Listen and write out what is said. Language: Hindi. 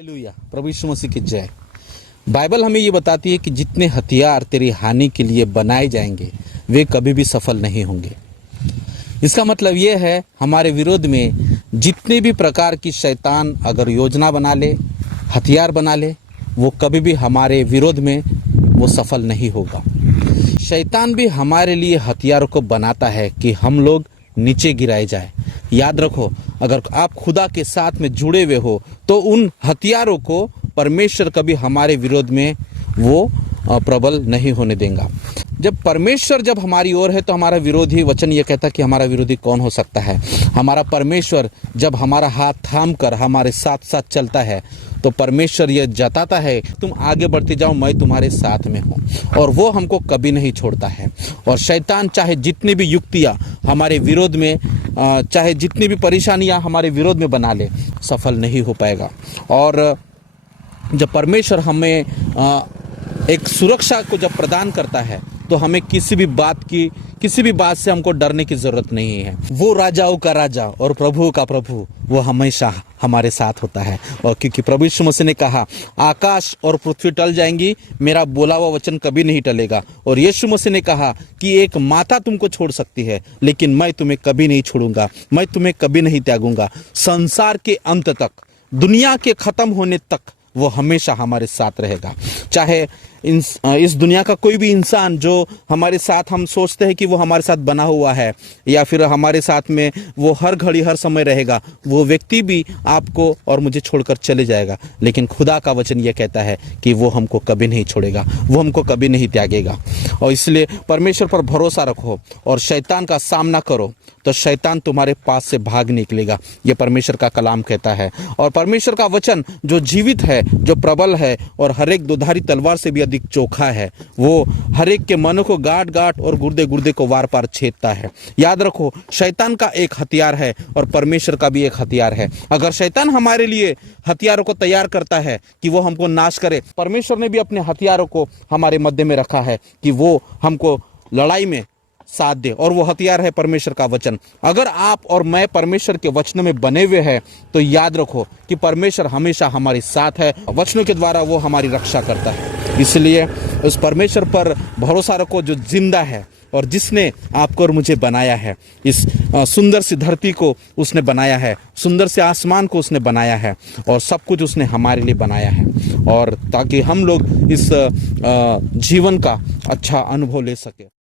हालेलुया, प्रभु यीशु मसीह की जय। बाइबल हमें ये बताती है कि जितने हथियार तेरी हानि के लिए बनाए जाएंगे वे कभी भी सफल नहीं होंगे। इसका मतलब ये है हमारे विरोध में जितने भी प्रकार की शैतान अगर योजना बना ले, हथियार बना ले, वो कभी भी हमारे विरोध में वो सफल नहीं होगा। शैतान भी हमारे लिए हथियारों को बनाता है कि हम लोग नीचे गिराए जाए। याद रखो, अगर आप खुदा के साथ में जुड़े हुए हो तो उन हथियारों को परमेश्वर कभी हमारे विरोध में वो प्रबल नहीं होने देगा। जब परमेश्वर जब हमारी ओर है तो हमारा विरोधी, वचन ये कहता कि हमारा विरोधी कौन हो सकता है। हमारा परमेश्वर जब हमारा हाथ थाम कर हमारे साथ साथ चलता है तो परमेश्वर ये जताता है तुम आगे बढ़ते जाओ, मैं तुम्हारे साथ में हूँ, और वो हमको कभी नहीं छोड़ता है। और शैतान चाहे जितनी भी युक्तियाँ हमारे विरोध में, चाहे जितनी भी परेशानियाँ हमारे विरोध में बना ले, सफल नहीं हो पाएगा। और जब परमेश्वर हमें एक सुरक्षा को जब प्रदान करता है तो हमें किसी भी बात से हमको डरने की जरूरत नहीं है। वो राजाओं का राजा और प्रभुओं का प्रभु वो हमेशा हमारे साथ होता है। और क्योंकि प्रभु यीशु मसीह ने कहा आकाश और पृथ्वी टल जाएंगी, मेरा बोला हुआ वचन कभी नहीं टलेगा। और यीशु मसीह ने कहा कि एक माता तुमको छोड़ सकती है लेकिन मैं तुम्हें कभी नहीं छोड़ूंगा, मैं तुम्हें कभी नहीं त्यागूंगा। संसार के अंत तक, दुनिया के खत्म होने तक वो हमेशा हमारे साथ रहेगा। चाहे इस दुनिया का कोई भी इंसान जो हमारे साथ हम सोचते हैं कि वो हमारे साथ बना हुआ है या फिर हमारे साथ में वो हर घड़ी हर समय रहेगा, वो व्यक्ति भी आपको और मुझे छोड़कर चले जाएगा। लेकिन खुदा का वचन ये कहता है कि वो हमको कभी नहीं छोड़ेगा, वो हमको कभी नहीं त्यागेगा। और इसलिए परमेश्वर पर भरोसा रखो और शैतान का सामना करो तो शैतान तुम्हारे पास से भाग निकलेगा। ये परमेश्वर का कलाम कहता है। और परमेश्वर का वचन जो जीवित है, जो प्रबल है और हर एक दुधारी तलवार से भी अधिक चोखा है, वो हर एक के मन को गांठ गांठ और गुर्दे गुर्दे को वार पार छेदता है। याद रखो, शैतान का एक हथियार है और परमेश्वर का भी एक हथियार है। अगर शैतान हमारे लिए हथियारों को तैयार करता है कि वो हमको नाश करे, परमेश्वर ने भी अपने हथियारों को हमारे मध्य में रखा है कि वो हमको लड़ाई में साथ दे, और वो हथियार है परमेश्वर का वचन। अगर आप और मैं परमेश्वर के वचनों में बने हुए हैं तो याद रखो कि परमेश्वर हमेशा हमारे साथ है। वचनों के द्वारा वो हमारी रक्षा करता है। इसलिए उस परमेश्वर पर भरोसा रखो जो जिंदा है और जिसने आपको और मुझे बनाया है। इस सुंदर सी धरती को उसने बनाया है, सुंदर से आसमान को उसने बनाया है और सब कुछ उसने हमारे लिए बनाया है, और ताकि हम लोग इस जीवन का अच्छा अनुभव ले सके।